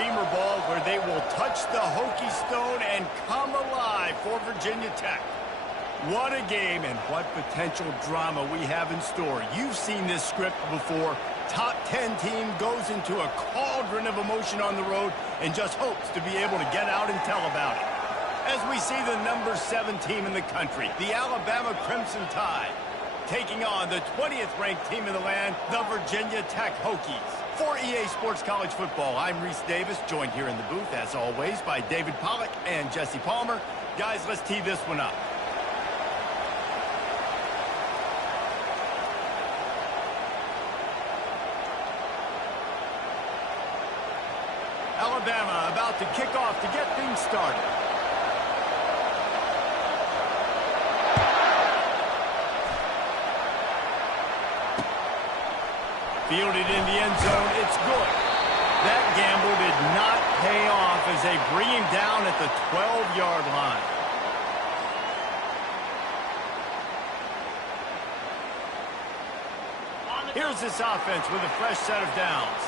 Beamer ball where they will touch the Hokie stone and come alive for Virginia Tech. What a game and what potential drama we have in store. You've seen this script before. Top 10 team goes into a cauldron of emotion on the road and just hopes to be able to get out and tell about it. As we see the number 7 team in the country, the Alabama Crimson Tide, taking on the 20th ranked team in the land, the Virginia Tech Hokies. For EA Sports College Football, I'm Reese Davis, joined here in the booth, as always, by David Pollack and Jesse Palmer. Guys, let's tee this one up. Alabama about to kick off to get things started. Fielded in the end zone, it's good. That gamble did not pay off as they bring him down at the 12-yard line. Here's this offense with a fresh set of downs.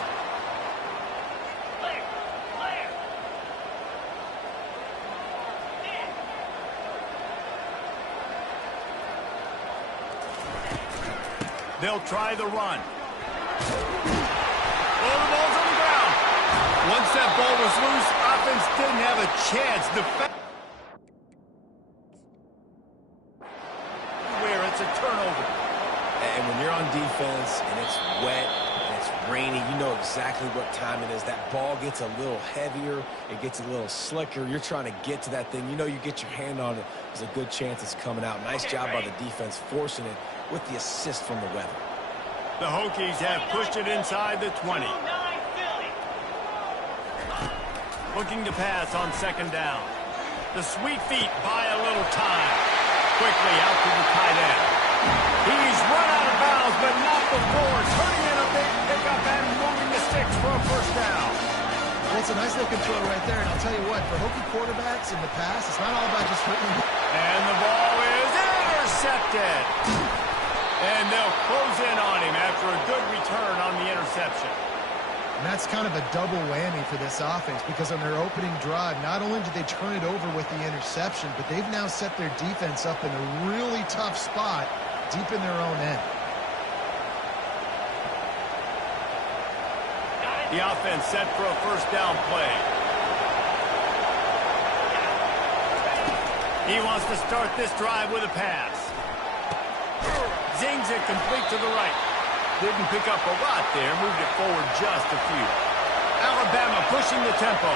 They'll try the run. Oh, the ball's on the ground. Once that ball was loose, offense didn't have a chance. Where it's a turnover. And when you're on defense and it's wet and it's rainy, you know exactly what time it is. That ball gets a little heavier. It gets a little slicker. You're trying to get to that thing. You know you get your hand on it. There's a good chance it's coming out. Nice job by the defense forcing it with the assist from the weather. The Hokies have pushed it inside the 20. Looking to pass on second down. The sweet feet buy a little time. Quickly out to the tight end. He's run out of bounds, but not before. Turning in a big pickup and moving the sticks for a first down. Well, it's a nice looking throw right there, and I'll tell you what, for Hokie quarterbacks in the past, it's not all about just hitting. And the ball is intercepted. And they'll close in on him after a good return on the interception. And that's kind of a double whammy for this offense, because on their opening drive, not only did they turn it over with the interception, but they've now set their defense up in a really tough spot deep in their own end. The offense set for a first down play. He wants to start this drive with a pass. Zings it complete to the right. Didn't pick up a lot there, moved it forward just a few. Alabama pushing the tempo.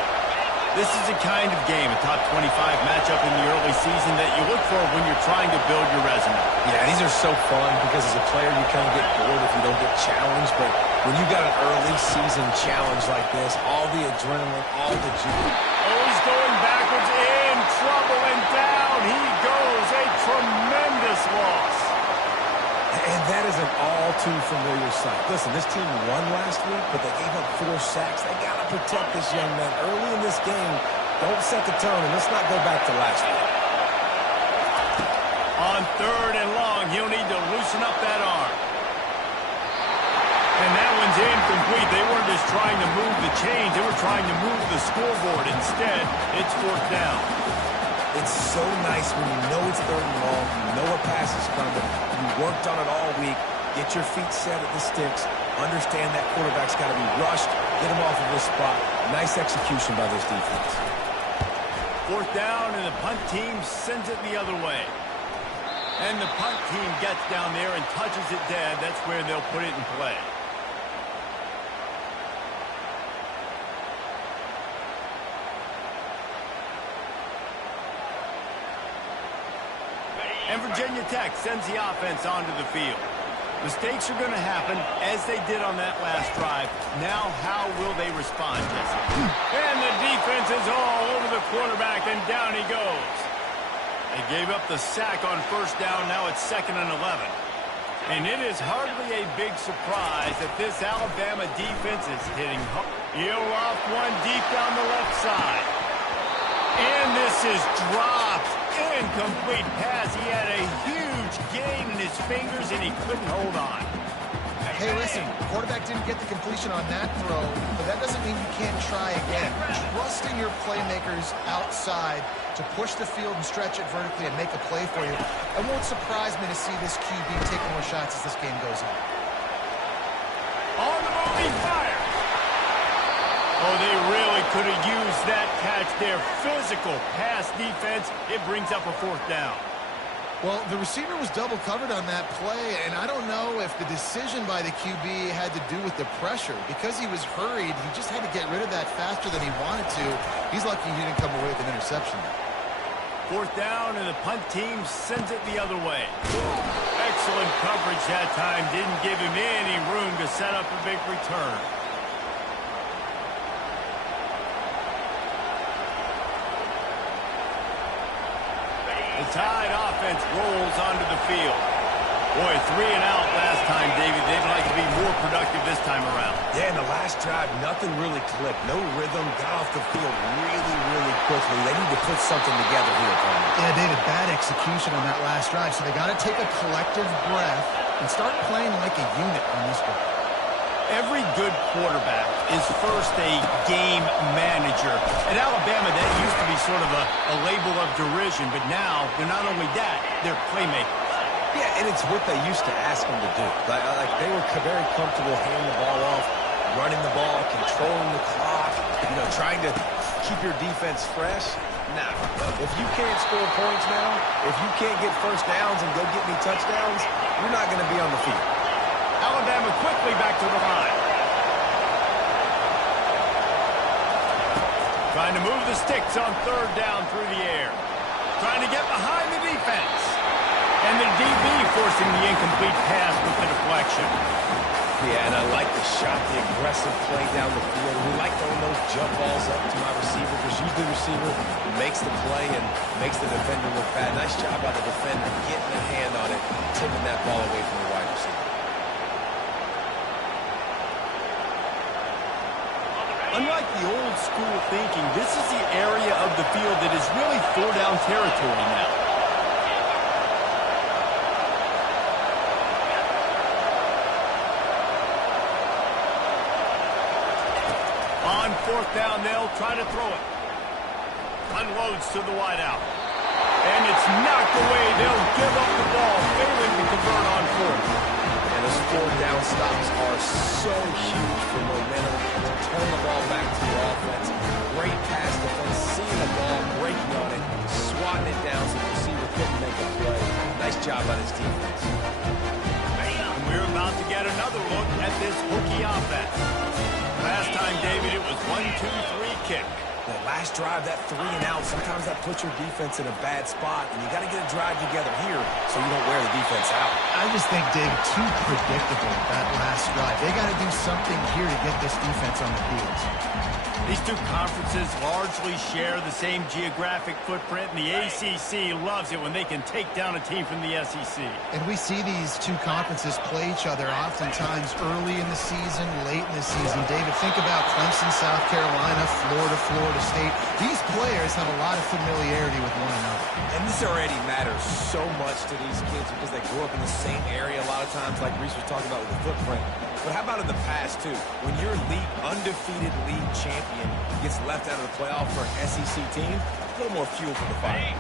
This is the kind of game, a top 25 matchup in the early season, that you look for when you're trying to build your resume. Yeah, these are so fun because as a player you kind of get bored if you don't get challenged, but when you got an early season challenge like this, all the adrenaline, all the juice. Oh, he's going backwards, in trouble, and down he goes. A tremendous loss. And that is an all-too-familiar sight. Listen, this team won last week, but they gave up 4 sacks. They got to protect this young man early in this game. Don't set the tone, and let's not go back to last week. On third and long, he'll need to loosen up that arm. And that one's incomplete. They weren't just trying to move the chains. They were trying to move the scoreboard. Instead, it's fourth down. It's so nice when you know it's third and long, you know a pass is coming, you worked on it all week, get your feet set at the sticks, understand that quarterback's got to be rushed, get him off of this spot. Nice execution by this defense. Fourth down, and the punt team sends it the other way. And the punt team gets down there and touches it dead. That's where they'll put it in play. And Virginia Tech sends the offense onto the field. Mistakes are going to happen, as they did on that last drive. Now, how will they respond, Jesse? And the defense is all over the quarterback, and down he goes. They gave up the sack on first down. Now it's 2nd and 11. And it is hardly a big surprise that this Alabama defense is hitting hard. He'll off one deep down the left side. And this is dropped. Incomplete pass. He had a huge gain in his fingers, and he couldn't hold on. Hey, listen, quarterback didn't get the completion on that throw, but that doesn't mean you can't try again. Trusting your playmakers outside to push the field and stretch it vertically and make a play for you. It won't surprise me to see this QB take more shots as this game goes on. On the move, he fires. Oh, they really could have used that catch there. Physical pass defense. It brings up a 4th down. Well, the receiver was double covered on that play, and I don't know if the decision by the QB had to do with the pressure. Because he was hurried, he just had to get rid of that faster than he wanted to. He's lucky he didn't come away with an interception. 4th down, and the punt team sends it the other way. Excellent coverage that time. Didn't give him any room to set up a big return. The Tide offense rolls onto the field. Boy, 3 and out last time, David. They'd like to be more productive this time around. Yeah, in the last drive, nothing really clicked. No rhythm, got off the field really quickly. They need to put something together here, Tony. Yeah, David, bad execution on that last drive, so they got to take a collective breath and start playing like a unit on this one. Every good quarterback is first a game manager. At Alabama, that used to be sort of a label of derision, but now they're not only that, they're playmakers. Yeah, and it's what they used to ask them to do. Like they were very comfortable handing the ball off, running the ball, controlling the clock, trying to keep your defense fresh. Nah, if you can't score points now, if you can't get first downs and go get me touchdowns, you're not going to be on the field. Alabama quickly back to the line. Trying to move the sticks on 3rd down through the air. Trying to get behind the defense. And the DB forcing the incomplete pass with the deflection. Yeah, and I like the shot, the aggressive play down the field. We like throwing those jump balls up to my receiver because usually the receiver makes the play and makes the defender look bad. Nice job by the defender getting a hand on it, tipping that ball away from the wide receiver. Unlike the old school thinking, this is the area of the field that is really 4-down territory now. On 4th down, they'll try to throw it. Unloads to the wideout. And it's knocked away. They'll give up the ball, failing to convert on 4th. And those 4th down stops are so huge for momentum to turn the ball back to your offense. Great pass defense, seeing the ball, breaking on it, swatting it down so the receiver couldn't make a play. Nice job by this defense. And we're about to get another look at this Hokie offense. Last time, David, it was 1-2-3 kick. That last drive, that 3 and out, sometimes that puts your defense in a bad spot, and you got to get a drive together here so you don't wear the defense out. I just think, David, too predictable that last drive. They got to do something here to get this defense on the field. These two conferences largely share the same geographic footprint, and the ACC loves it when they can take down a team from the SEC. And we see these two conferences play each other oftentimes early in the season, late in the season. David, think about Clemson, South Carolina, Florida, Florida State. These players have a lot of familiarity with one another. And this already matters so much to these kids because they grew up in the same area a lot of times, like Reese was talking about with the footprint. But how about in the past, too? When your undefeated league champion gets left out of the playoff for an SEC team, a little more fuel for the fire.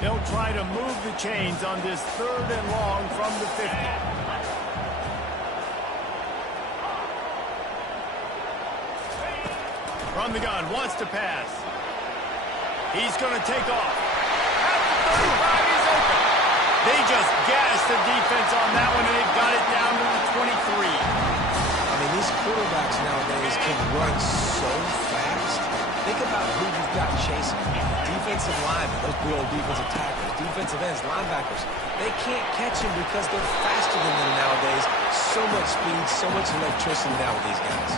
They'll try to move the chains on this 3rd and long from the 50. From the gun, wants to pass. He's going to take off. At the 35, he's open. They just gassed the defense on that one, and they've got it down to the 23. I mean, these quarterbacks nowadays can run so fast. Think about who you've got chasing. Defensive linemen, those good old defensive tackles, defensive ends, linebackers. They can't catch him because they're faster than them nowadays. So much speed, so much electricity now with these guys.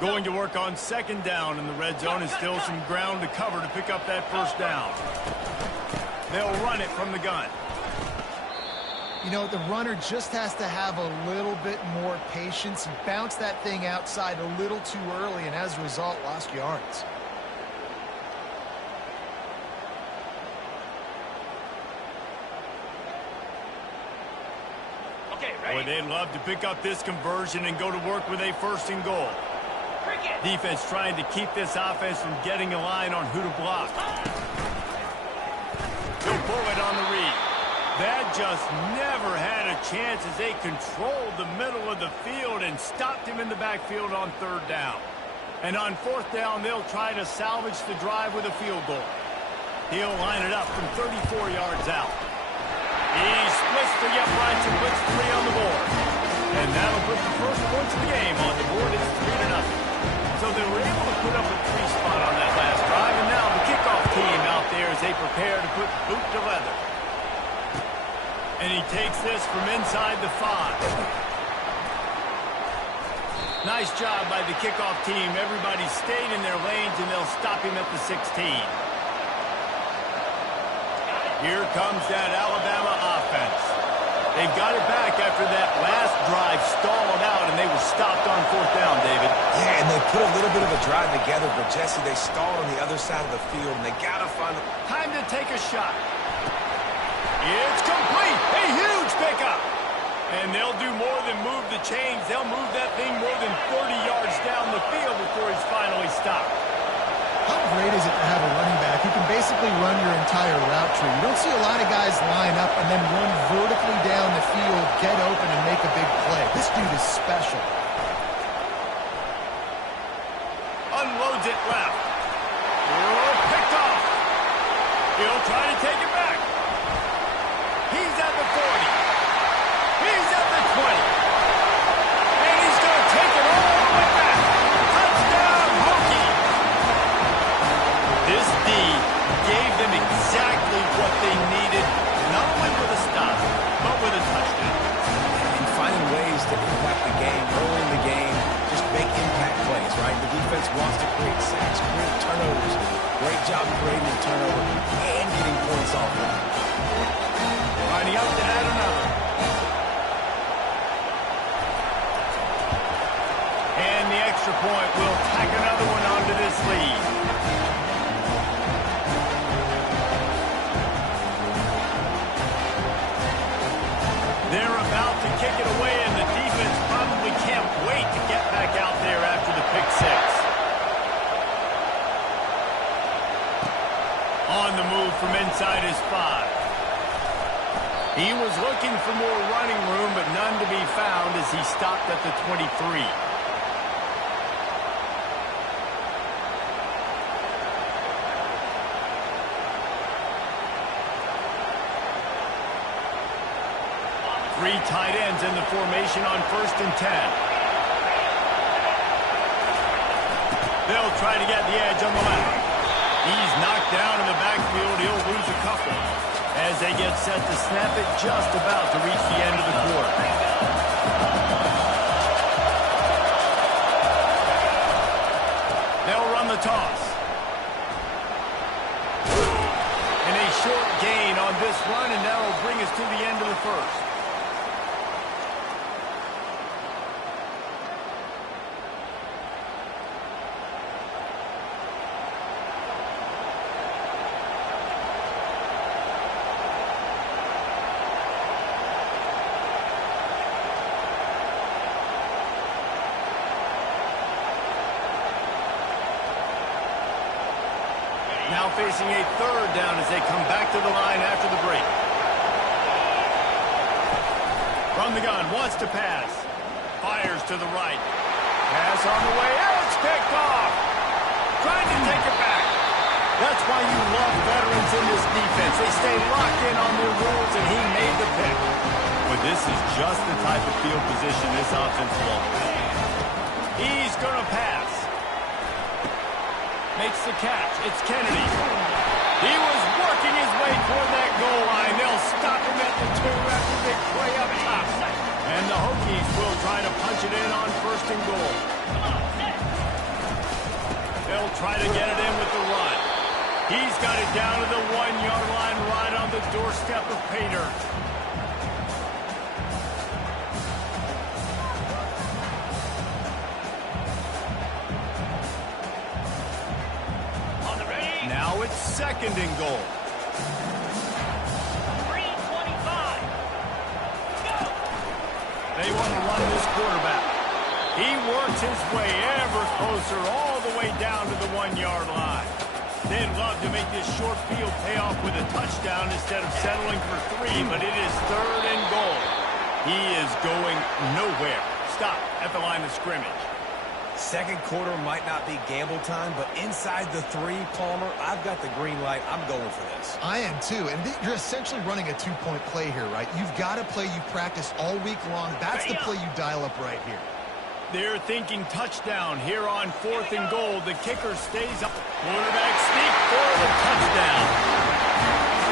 Going to work on second down in the red zone and still some ground to cover to pick up that first down. They'll run it from the gun. You know, the runner just has to have a little bit more patience and bounce that thing outside a little too early, and as a result, lost yards. Boy, they'd love to pick up this conversion and go to work with a first and goal. Defense trying to keep this offense from getting a line on who to block. He'll pull it on the read. That just never had a chance as they controlled the middle of the field and stopped him in the backfield on third down. And on fourth down, they'll try to salvage the drive with a field goal. He'll line it up from 34 yards out. He splits the uprights and puts 3 on the board. And that'll put the first points of the game on the board. It's 3-0. So they were able to put up a 3 spot on that last drive, and now the kickoff team out there as they prepare to put boot to leather. And he takes this from inside the 5. Nice job by the kickoff team. Everybody stayed in their lanes, and they'll stop him at the 16. Here comes that Alabama offense. They've got it back after that last drive stalled out, and they were stopped on fourth down, David. Yeah, and they put a little bit of a drive together, but Jesse, they stalled on the other side of the field, and they got to find a... Time to take a shot. It's complete. A huge pickup. And they'll do more than move the chains. They'll move that thing more than 30 yards down the field before he's finally stopped. How great is it to have a running back who can basically run your entire route tree? You don't see a lot of guys line up and then run vertically down the field, get open, and make a big play. This dude is special. Unloads it left. Oh, picked off. He'll try to take it back. He's at the 40. He's at the 20. And he's going to take it all the way back. Touchdown, Hokie. This D gave them exactly what they needed, not only with a stop, but with a touchdown. And finding ways to impact the game, early in the game, just make impact plays, right? The defense wants to create sacks, create turnovers. Great job creating a turnover and getting points off of it. Lining up to add another. And the extra point will tack another one onto this lead. They're about to kick it away, and the defense probably can't wait to get back out there after the pick 6. On the move from inside his 5. He was looking for more running room, but none to be found as he stopped at the 23. Three tight ends in the formation on 1st and 10. They'll try to get the edge on the left. He's knocked down in the backfield. He'll lose a couple as they get set to snap it just about to reach the end of the quarter. They'll run the toss. And a short gain on this run, and that'll bring us to the end of the first. Now facing a third down as they come back to the line after the break. From the gun, wants to pass. Fires to the right. Pass on the way out. It's picked off. Trying to take it back. That's why you love veterans in this defense. They stay locked in on their rules, and he made the pick. But this is just the type of field position this offense wants. He's going to pass. Makes the catch. It's Kennedy. He was working his way toward that goal line. They'll stop him at the 2 after big play up top. And the Hokies will try to punch it in on 1st and goal. They'll try to get it in with the run. He's got it down to the 1-yard line right on the doorstep of pay dirt. Now it's 2nd and goal. 3:25. Go! They want to run this quarterback. He works his way ever closer all the way down to the 1-yard line. They'd love to make this short field pay off with a touchdown instead of settling for 3, but it is 3rd and goal. He is going nowhere. Stop at the line of scrimmage. Second quarter might not be gamble time, but inside the 3, Palmer, I've got the green light. I'm going for this. I am too, and you're essentially running a 2-point play here, right? You've got a play you practice all week long. That's the play you dial up right here. They're thinking touchdown here on 4th and goal. The kicker stays up. Quarterback sneak for the touchdown.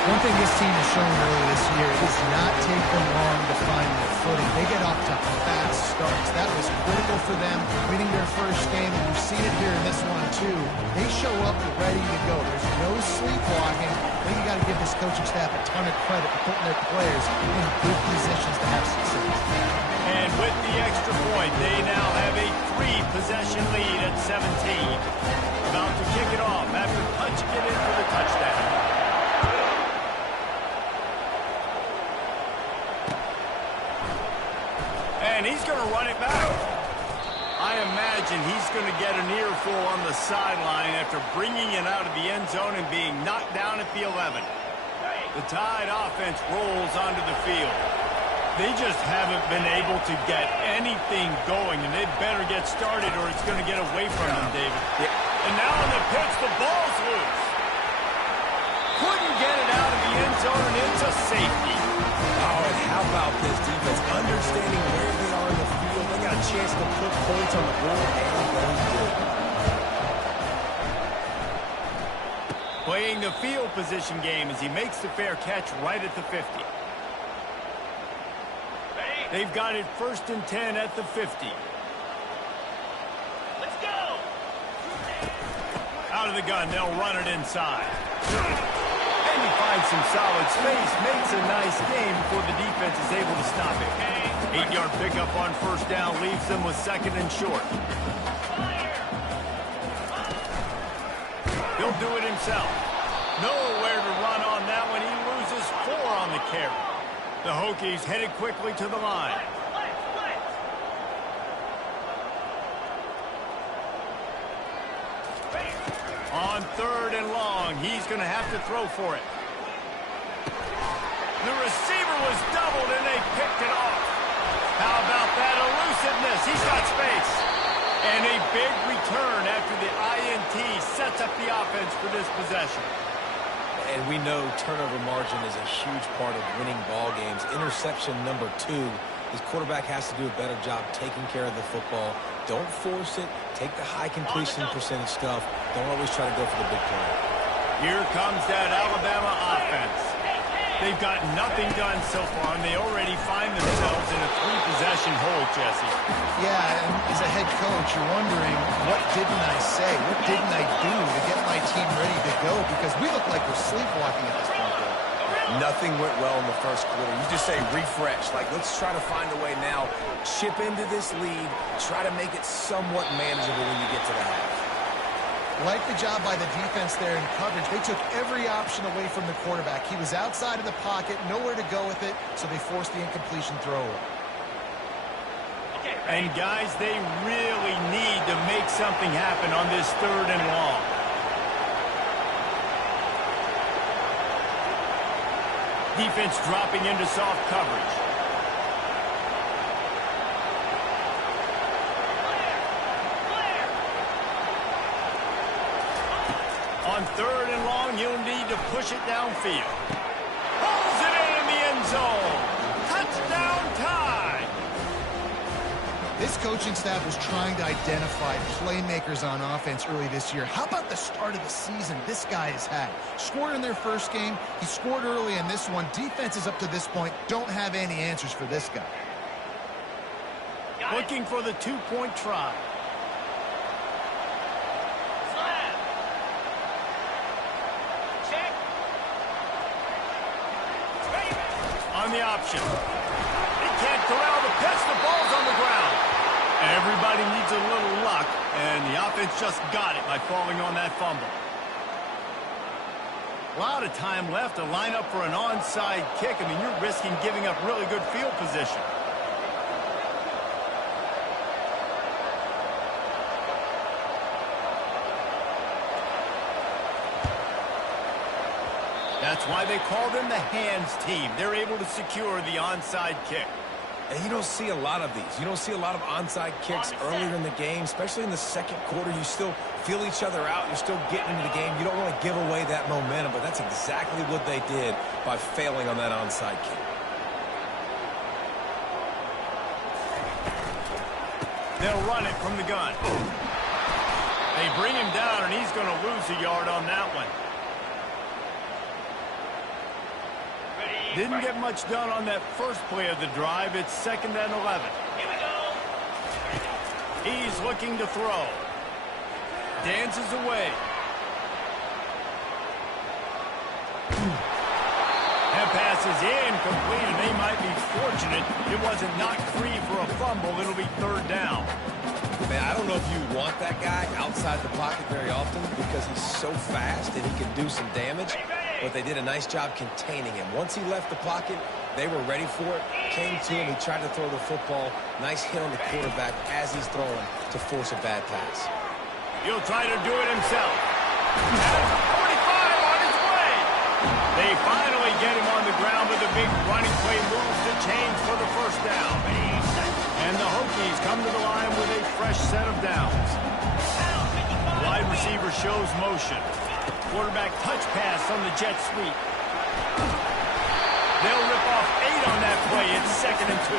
One thing this team has shown earlier this year, it does not take them long to find their footing. They get off to fast starts. That was critical for them winning their first game, and you've seen it here in this one too. They show up ready to go. There's no sleepwalking. I think you got to give this coaching staff a ton of credit for putting their players in good positions to have success. And with the extra point, they now have a 3-possession lead at 17. About to kick it off after punching it in for the touchdown. And he's going to run it back. I imagine he's going to get an earful on the sideline after bringing it out of the end zone and being knocked down at the 11. The Tide offense rolls onto the field. They just haven't been able to get anything going, and they better get started or it's going to get away from them, David. And now on the pitch, the ball's loose. Couldn't get it out of the end zone and into safety. Oh, and how about this defense? Understanding where they are in the field. They got a chance to put points on the board, and they did. Playing the field position game as he makes the fair catch right at the 50. They've got it 1st and 10 at the 50. Let's go! Out of the gun, they'll run it inside. And he finds some solid space, makes a nice game before the defense is able to stop it. 8-yard pickup on 1st down leaves them with 2nd and short. He'll do it himself. Nowhere to run on that one. He loses 4 on the carry. The Hokies headed quickly to the line. On 3rd and long, he's going to have to throw for it. The receiver was doubled, and they picked it off. How about that elusiveness? He's got space. And a big return after the INT sets up the offense for this possession. And we know turnover margin is a huge part of winning ball games. Interception number 2. His quarterback has to do a better job taking care of the football. Don't force it. Take the high completion percentage stuff. Don't always try to go for the big play. Here comes that Alabama offense. They've got nothing done so far, and they already find themselves in a 3-possession hole, Jesse. Yeah, and as a head coach, you're wondering, what didn't I say? What didn't I do to get my team ready to go? Because we look like we're sleepwalking at this point, though. Nothing went well in the first quarter. You just say refresh. Like, let's try to find a way now. Chip into this lead. Try to make it somewhat manageable when you get to the half. Like the job by the defense there in coverage. They took every option away from the quarterback. He was outside of the pocket, nowhere to go with it, so they forced the incompletion throw away. And guys, they really need to make something happen on this 3rd and long. Defense dropping into soft coverage. On 3rd and long, you'll need to push it downfield. Pulls it in the end zone. Touchdown Tide! This coaching staff was trying to identify playmakers on offense early this year. How about the start of the season this guy has had? Scored in their first game. He scored early in this one. Defenses up to this point don't have any answers for this guy. Looking for the 2-point try. the option. He can't corral the pitch. The ball's on the ground. Everybody needs a little luck, and the offense just got it by falling on that fumble. A lot of time left to line up for an onside kick. I mean, you're risking giving up really good field position. That's why they call them the hands team. They're able to secure the onside kick. And you don't see a lot of these. You don't see a lot of onside kicks earlier in the game, especially in the second quarter. You still feel each other out. You're still getting into the game. You don't want to give away that momentum, but that's exactly what they did by failing on that onside kick. They'll run it from the gun. They bring him down, and he's going to lose a yard on that one. Didn't get much done on that first play of the drive. It's 2nd and 11. Here we go. He's looking to throw. Dances away. That pass is incomplete, and they might be fortunate it wasn't knocked free for a fumble. It'll be 3rd down. Man, I don't know if you want that guy outside the pocket very often because he's so fast and he can do some damage, but they did a nice job containing him. Once he left the pocket, they were ready for it, came to him, he tried to throw the football. Nice hit on the quarterback as he's throwing to force a bad pass. He'll try to do it himself. Has 45 on his way. They finally get him on the ground with a big running play moves the chains for the 1st down. And the Hokies come to the line with a fresh set of downs. Wide receiver shows motion. Quarterback touch pass on the jet sweep. They'll rip off 8 on that play. It's 2nd and 2.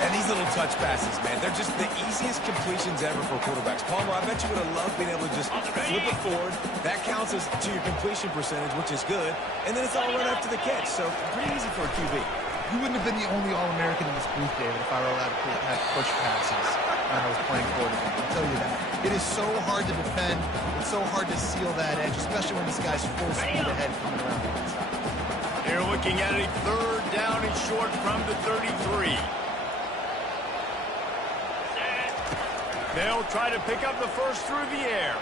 And these little touch passes, man, they're just the easiest completions ever for quarterbacks. Palmer, I bet you would have loved being able to just flip it forward. That counts as to your completion percentage, which is good. And then it's all right after the catch. So pretty easy for a QB. You wouldn't have been the only All-American in this booth, David, if I were allowed to have push passes when I was playing quarterback. I'll tell you that. It is so hard to defend. It's so hard to seal that edge, especially when this guy's full speed ahead coming around the inside. They're looking at a 3rd down and short from the 33. They'll try to pick up the first through the air.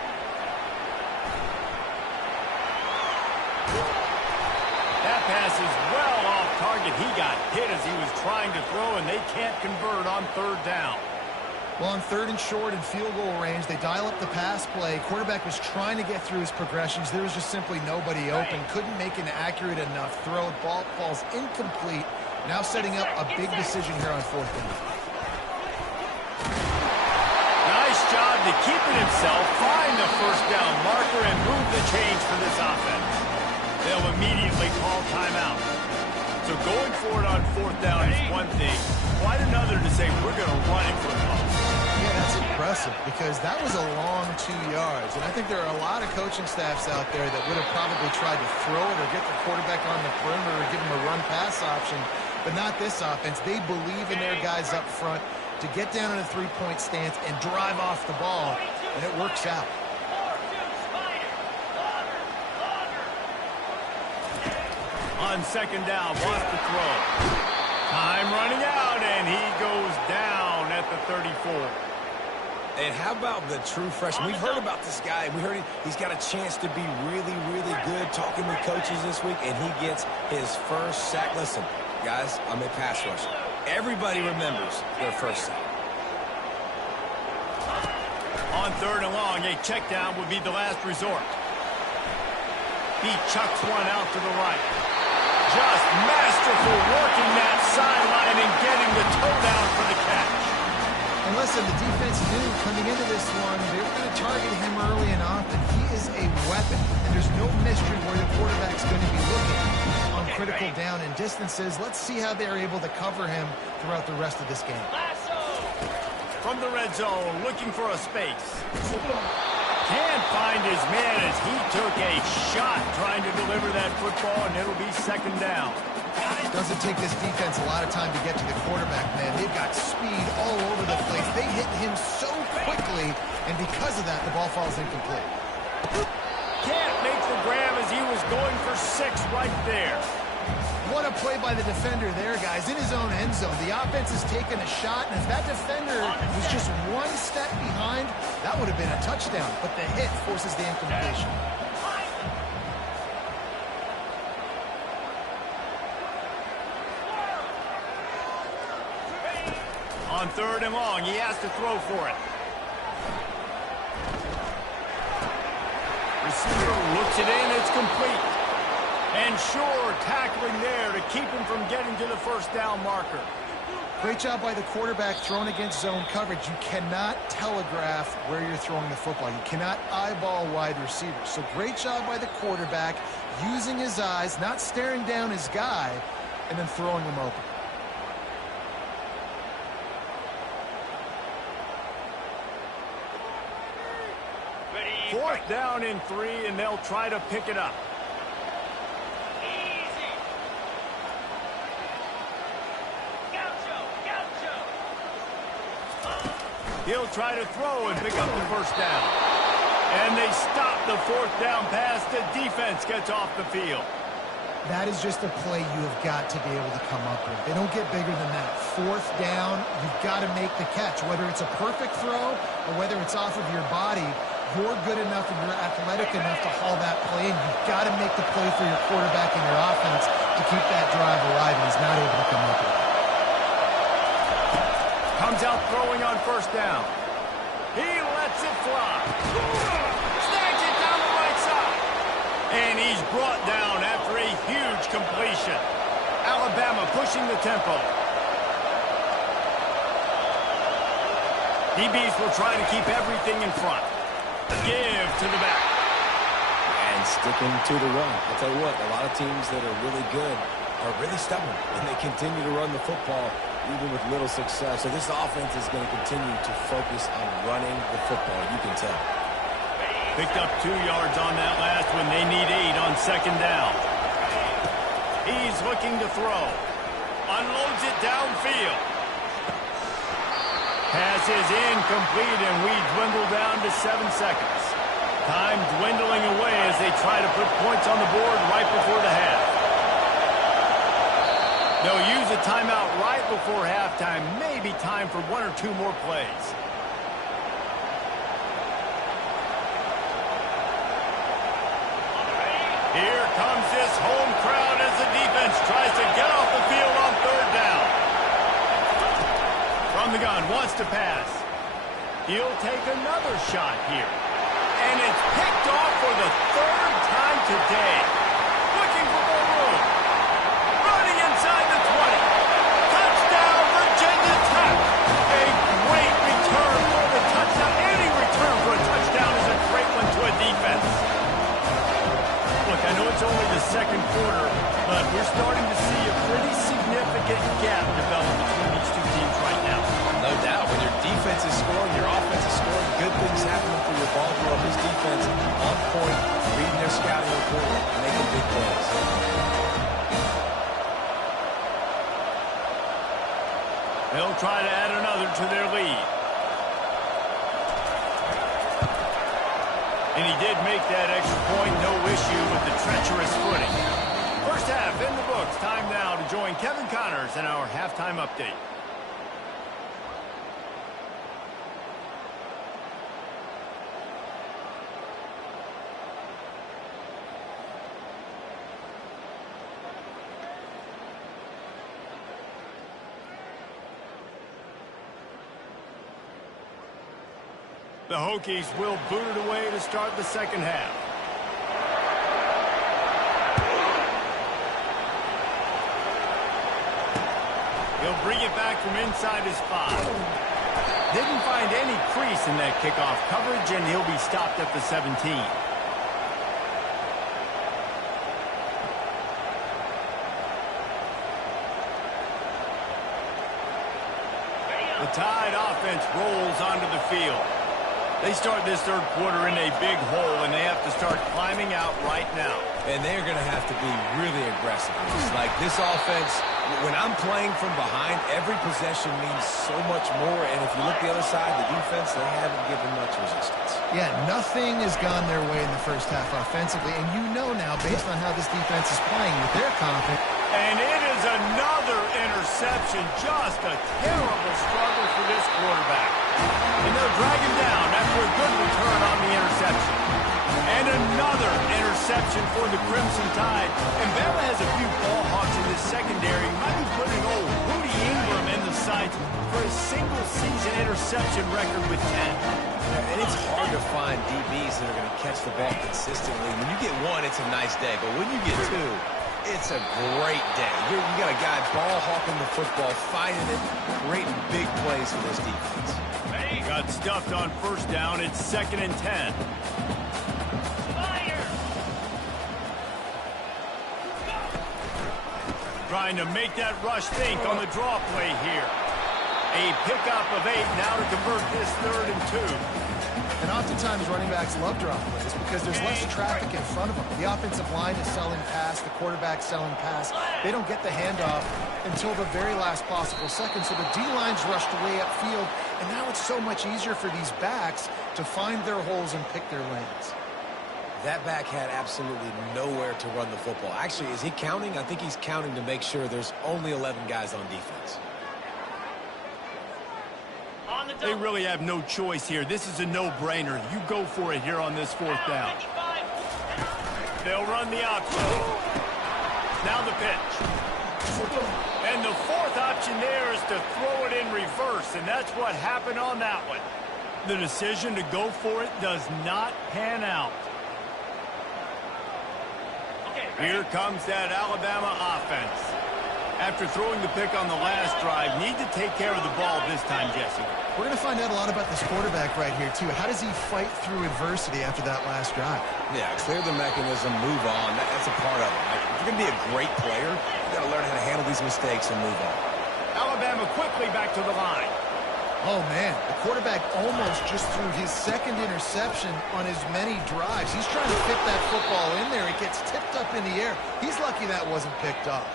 That pass is well off target. He got hit as he was trying to throw, and they can't convert on 3rd down. Well, on 3rd and short and field goal range, they dial up the pass play. Quarterback was trying to get through his progressions. There was just simply nobody open. Couldn't make an accurate enough throw. Ball falls incomplete. Now setting up a big decision here on 4th down. Nice job to keep it himself, find the 1st down marker, and move the chains for this offense. They'll immediately call timeout. So going for it on 4th down is one thing. Quite another to say we're going to run it for the most. Yeah, that's impressive because that was a long 2 yards. And I think there are a lot of coaching staffs out there that would have probably tried to throw it or get the quarterback on the perimeter or give him a run-pass option. But not this offense. They believe in their guys up front to get down in a 3-point stance and drive off the ball, and it works out. On 2nd down, wants to throw. Time running out, and he goes down at the 34. And how about the true freshman? We've heard about this guy. We heard he's got a chance to be really, really good talking with coaches this week, and he gets his first sack. Listen, guys, I'm a pass rusher. Everybody remembers their first sack. On 3rd and long, a check down would be the last resort. He chucks one out to the right. Just masterful working that sideline and getting the toe down for the catch. And listen, the defense knew coming into this one, they were going to target him early and often. He is a weapon, and there's no mystery where the quarterback's going to be looking on critical down and distances. Let's see how they're able to cover him throughout the rest of this game. From the red zone, looking for a space. Can't find his man as he took a shot trying to deliver that football, and it'll be 2nd down. Doesn't take this defense a lot of time to get to the quarterback, man. They've got speed all over the place. They hit him so quickly, and because of that, the ball falls incomplete. Can't make the grab as he was going for 6 right there. What a play by the defender there, guys, in his own end zone. The offense has taken a shot, and if that defender was just one step behind, that would have been a touchdown. But the hit forces the incompletion. On 3rd and long, he has to throw for it. Receiver looks it in, it's complete. And sure, tackling there to keep him from getting to the first down marker. Great job by the quarterback throwing against zone coverage. You cannot telegraph where you're throwing the football. You cannot eyeball wide receivers. So great job by the quarterback using his eyes, not staring down his guy, and then throwing him open. Fourth down and 3, and they'll try to pick it up. He'll try to throw and pick up the first down. And they stop the 4th down pass. The defense gets off the field. That is just a play you have got to be able to come up with. They don't get bigger than that. 4th down, you've got to make the catch. Whether it's a perfect throw or whether it's off of your body, you're good enough and you're athletic enough to haul that play in. You've got to make the play for your quarterback and your offense to keep that drive alive, and he's not able to come up with it. Comes out throwing on 1st down. He lets it fly. Snags it down the right side. And he's brought down after a huge completion. Alabama pushing the tempo. DBs will try to keep everything in front. Give to the back. And sticking to the run. I'll tell you what, a lot of teams that are really good are really stubborn, and they continue to run the football even with little success. So this offense is going to continue to focus on running the football, you can tell. Picked up 2 yards on that last one. They need 8 on 2nd down. He's looking to throw. Unloads it downfield. Pass is incomplete, and we dwindle down to 7 seconds. Time dwindling away as they try to put points on the board right before the half. They'll use a timeout right before halftime. Maybe time for 1 or 2 more plays. Here comes this home crowd as the defense tries to get off the field on 3rd down. From the gun, wants to pass. He'll take another shot here. And it's picked off for the 3rd time today. Looking for more room. Running inside the 20. Touchdown, Virginia Tech. A great return for the touchdown. Any return for a touchdown is a great one to a defense. Look, I know it's only the 2nd quarter, but we're starting to see a pretty significant gap develop between these 2 teams right now. No doubt. When your defense is scoring, your offense is scoring, good things happening for your ball club. This defense on point, reading their scouting report, making big plays. They'll try to add another to their lead. And he did make that extra point, no issue with the treacherous footing. First half in the books. Time now to join Kevin Connors in our halftime update. The Hokies will boot it away to start the 2nd half. He'll bring it back from inside his 5. Didn't find any crease in that kickoff coverage, and he'll be stopped at the 17. The Tide offense rolls onto the field. They start this 3rd quarter in a big hole, and they have to start climbing out right now. And they're going to have to be really aggressive. It's like this offense, when I'm playing from behind, every possession means so much more. And if you look the other side, the defense, they haven't given much resistance. Yeah, nothing has gone their way in the first half offensively. And you know now, based on how this defense is playing, with their confidence, And it is another interception. Just a terrible struggle for this quarterback. And they'll drag him down after a good return on the interception. And another interception for the Crimson Tide. And Bama has a few ball hawks in this secondary. Might be putting old Rudy Ingram in the sights for a single-season interception record with 10. And it's hard to find DBs that are going to catch the ball consistently. When you get one, it's a nice day. But when you get two, it's a great day. You got a guy ball hawking the football, finding it, creating big plays for this defense. Got stuffed on first down. It's 2nd and 10. Fire! Trying to make that rush think on the draw play here. A pickup of 8 now to convert this 3rd and 2. And oftentimes running backs love drop plays because there's less traffic in front of them. The offensive line is selling pass, the quarterback's selling pass. They don't get the handoff until the very last possible second. So the D-line's rushed way upfield, and now it's so much easier for these backs to find their holes and pick their lanes. That back had absolutely nowhere to run the football. Actually, is he counting? I think he's counting to make sure there's only 11 guys on defense. They really have no choice here. This is a no-brainer. You go for it here on this 4th down. They'll run the option. Now the pitch. And the 4th option there is to throw it in reverse, and that's what happened on that one. The decision to go for it does not pan out. Here comes that Alabama offense. After throwing the pick on the last drive, need to take care of the ball this time, Jesse. We're going to find out a lot about this quarterback right here, too. How does he fight through adversity after that last drive? Yeah, clear the mechanism, move on. That's a part of it. If you're going to be a great player, you got to learn how to handle these mistakes and move on. Alabama quickly back to the line. Oh, man, the quarterback almost just threw his 2nd interception on as many drives. He's trying to fit that football in there. It gets tipped up in the air. He's lucky that wasn't picked off.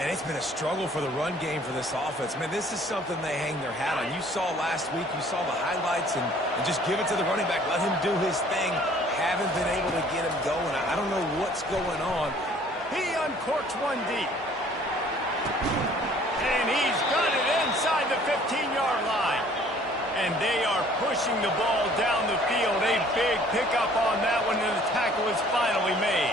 And it's been a struggle for the run game for this offense. Man, this is something they hang their hat on. You saw last week, you saw the highlights, and just give it to the running back. Let him do his thing. Haven't been able to get him going. I don't know what's going on. He uncorks one deep. And he's got it inside the 15-yard line. And they are pushing the ball down the field. A big pickup on that one, and the tackle is finally made.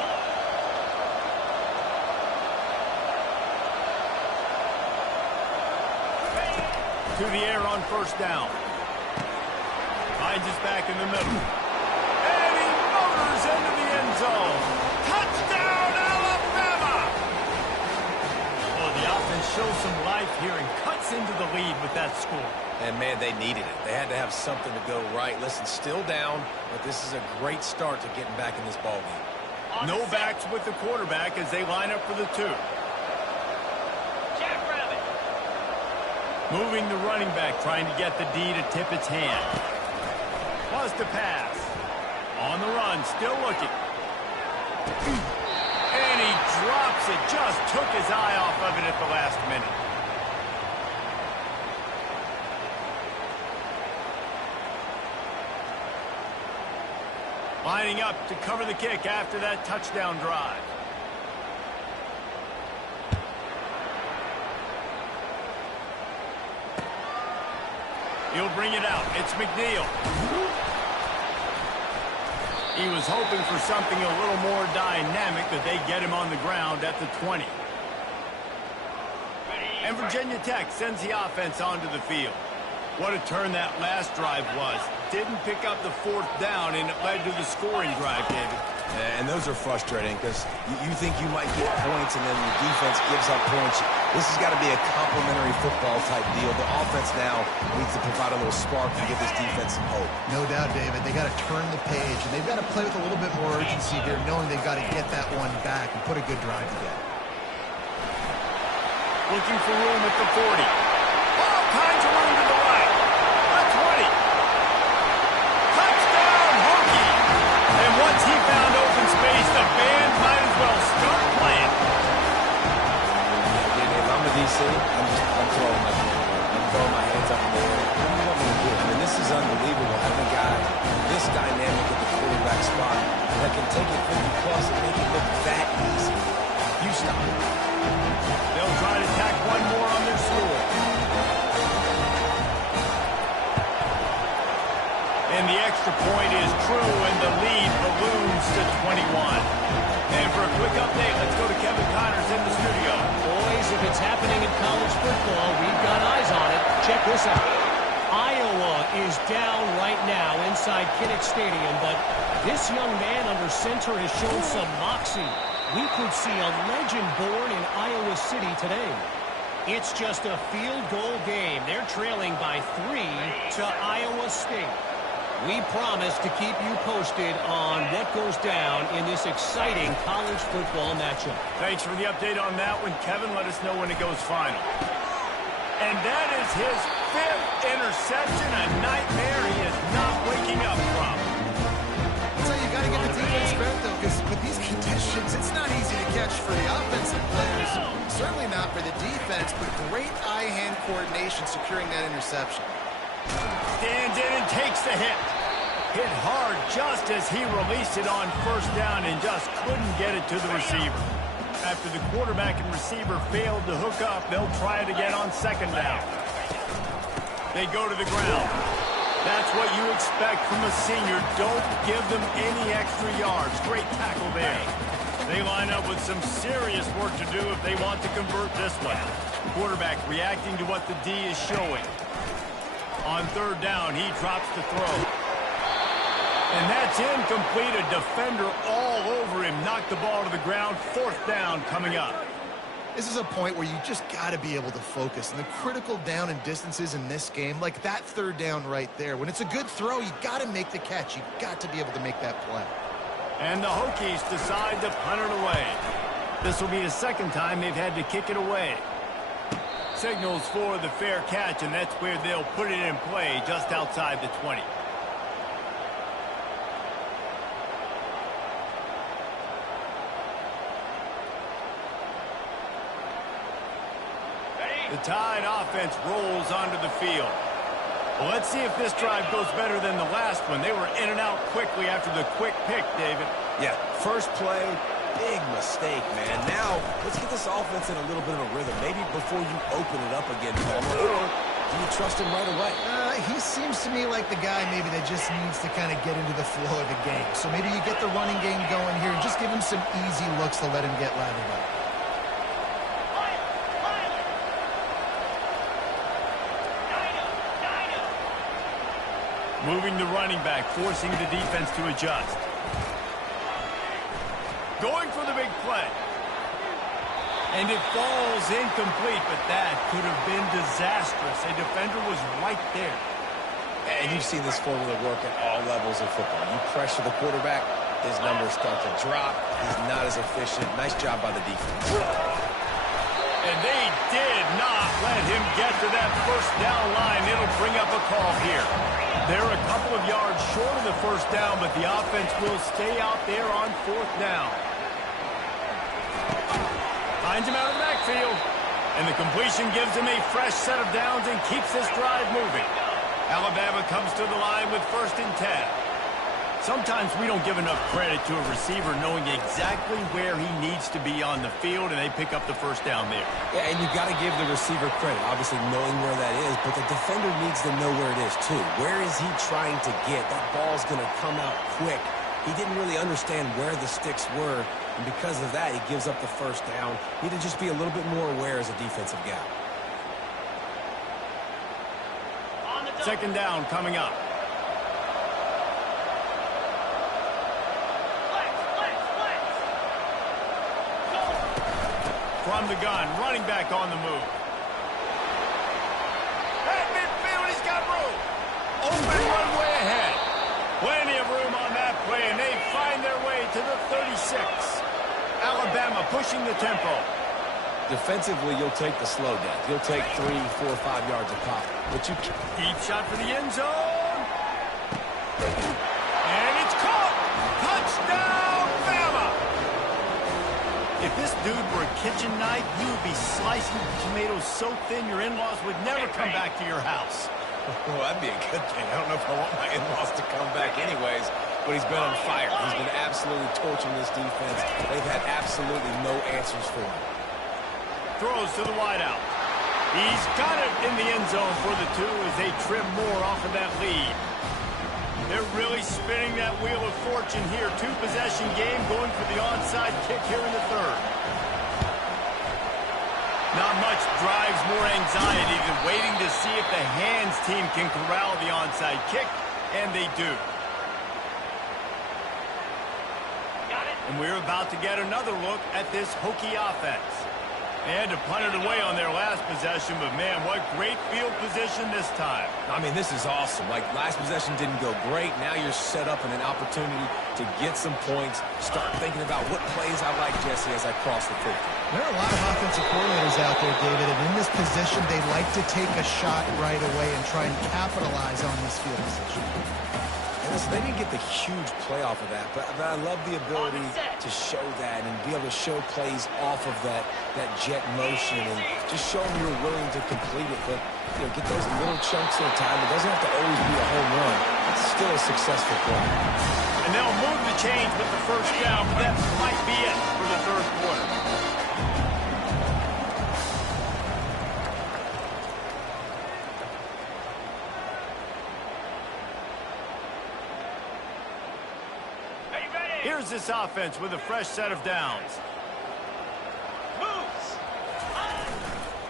To the air on first down. Finds his back in the middle. And he motors into the end zone. Touchdown, Alabama! Well, the offense shows some life here and cuts into the lead with that score. And, man, they needed it. They had to have something to go right. Listen, still down, but this is a great start to getting back in this ballgame. No backs with the quarterback as they line up for the 2. Moving the running back, trying to get the D to tip its hand. Was to pass. On the run, still looking. And he drops it. Just took his eye off of it at the last minute. Lining up to cover the kick after that touchdown drive. He'll bring it out. It's McNeil. He was hoping for something a little more dynamic, that they get him on the ground at the 20. And Virginia Tech sends the offense onto the field. What a turn that last drive was. Didn't pick up the 4th down, and it led to the scoring drive, David. And those are frustrating because you think you might get points and then the defense gives up points. This has got to be a complementary football type deal. The offense now needs to provide a little spark and give this defense some hope. No doubt, David. They got to turn the page, and they've got to play with a little bit more urgency here, knowing they've got to get that one back and put a good drive together. Looking for room at the 40. All kinds of room to the right. The 20. Touchdown, Hokie. And once he found open space, the band might as well start playing. If I'm a DC, I'm throwing my hands up in the air. What do you want me to do? I mean, this is unbelievable. Having a guy this dynamic at the quarterback spot that can take it 50+ and make it look that easy. You stop it. They'll try to tack one more on their score. And the extra point is true, and the lead balloons to 21. And for a quick update, let's go to Kevin Connors in the studio. Boys, if it's happening in college football, we've got eyes on it. Check this out. Iowa is down right now inside Kinnick Stadium, but this young man under center has shown some moxie. We could see a legend born in Iowa City today. It's just a field goal game. They're trailing by 3 to Iowa State. We promise to keep you posted on what goes down in this exciting college football matchup. Thanks for the update on that one, Kevin. Let us know when it goes final. And that is his 5th interception, a nightmare he is not waking up from. So you got to get the defense credit, though, because with these conditions, it's not easy to catch for the offensive players. Certainly not for the defense, but great eye-hand coordination securing that interception. Stands in and takes the hit. Hit hard just as he released it on first down and just couldn't get it to the receiver. After the quarterback and receiver failed to hook up, they'll try it again on second down. They go to the ground. That's what you expect from a senior. Don't give them any extra yards. Great tackle there. They line up with some serious work to do if they want to convert this one. Quarterback reacting to what the D is showing. On third down, he drops the throw. And that's incomplete. A defender all over him. Knocked the ball to the ground. Fourth down coming up. This is a point where you just got to be able to focus. And the critical down and distances in this game, like that third down right there, when it's a good throw, you got to make the catch. You got to be able to make that play. And the Hokies decide to punt it away. This will be the second time they've had to kick it away. Signals for the fair catch, and that's where they'll put it in play just outside the 20. The Tide offense rolls onto the field. Well, let's see if this drive goes better than the last one. They were in and out quickly after the quick pick, David. Yeah, first play, big mistake, man. Now, let's get this offense in a little bit of a rhythm. Maybe before you open it up again, Palmer, or do you trust him right away? He seems to me like the guy maybe that just needs to kind of get into the flow of the game. So maybe you get the running game going here and just give him some easy looks to let him get lathered up. Moving the running back, forcing the defense to adjust. Going for the big play. And it falls incomplete, but that could have been disastrous. A defender was right there. And you've seen this formula work at all levels of football. You pressure the quarterback, his numbers start to drop. He's not as efficient. Nice job by the defense. And they did not let him get to that first down line. It'll bring up a call here. They're a couple of yards short of the first down, but the offense will stay out there on fourth down. Finds him out of the backfield. And the completion gives him a fresh set of downs and keeps this drive moving. Alabama comes to the line with 1st and 10. Sometimes we don't give enough credit to a receiver knowing exactly where he needs to be on the field, and they pick up the first down there. Yeah, and you've got to give the receiver credit, obviously knowing where that is, but the defender needs to know where it is too. Where is he trying to get? That ball's going to come out quick. He didn't really understand where the sticks were, and because of that, he gives up the first down. Need to just be a little bit more aware as a defensive guy. Second down coming up. From the gun, running back on the move. At midfield, he's got room. Open run way ahead. Plenty of room on that play, and they find their way to the 36. Alabama pushing the tempo. Defensively, you'll take the slow down. You'll take 3, 4, 5 yards a pop. But you can't. Deep shot for the end zone. And it's caught. Touchdown, Bama. If this dude were a kitchen knife, you would be slicing tomatoes so thin your in-laws would never come back to your house. Well, that'd be a good thing. I don't know if I want my in-laws to come back anyways. but he's been on fire. He's been absolutely torching this defense. They've had absolutely no answers for him. Throws to the wideout. He's got it in the end zone for the 2 as they trim more off of that lead. They're really spinning that wheel of fortune here. 2-possession game, going for the onside kick here in the 3rd. Not much drives more anxiety than waiting to see if the hands team can corral the onside kick, and they do. And we're about to get another look at this Hokie offense. They had to punt it away on their last possession, but man, what great field position this time. I mean, this is awesome. Like, last possession didn't go great. Now you're set up in an opportunity to get some points. Start thinking about what plays I like, Jesse, as I cross the 50. There are a lot of offensive coordinators out there, David, and in this position, they like to take a shot right away and try and capitalize on this field position. And listen, they didn't get the huge play off of that, but I love the ability to show that and be able to show plays off of that jet motion and just show them you're willing to complete it. But, you know, get those little chunks of time. It doesn't have to always be a home run. It's still a successful play. And they'll move the chains with the 1st down, but that might be it for the 3rd quarter. Here's this offense with a fresh set of downs. Moves.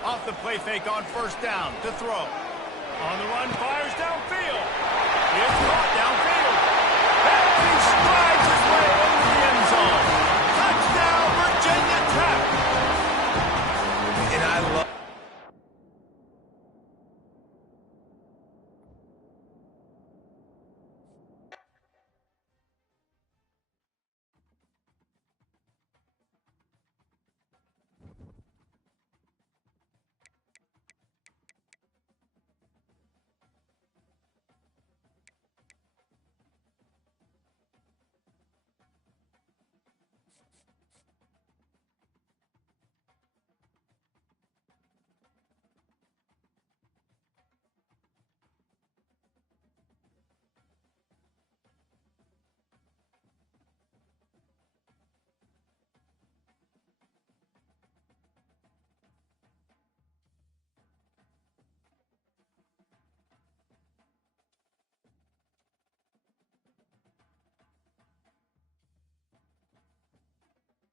Off the play fake on 1st down to throw. On the run, fires downfield. It's caught down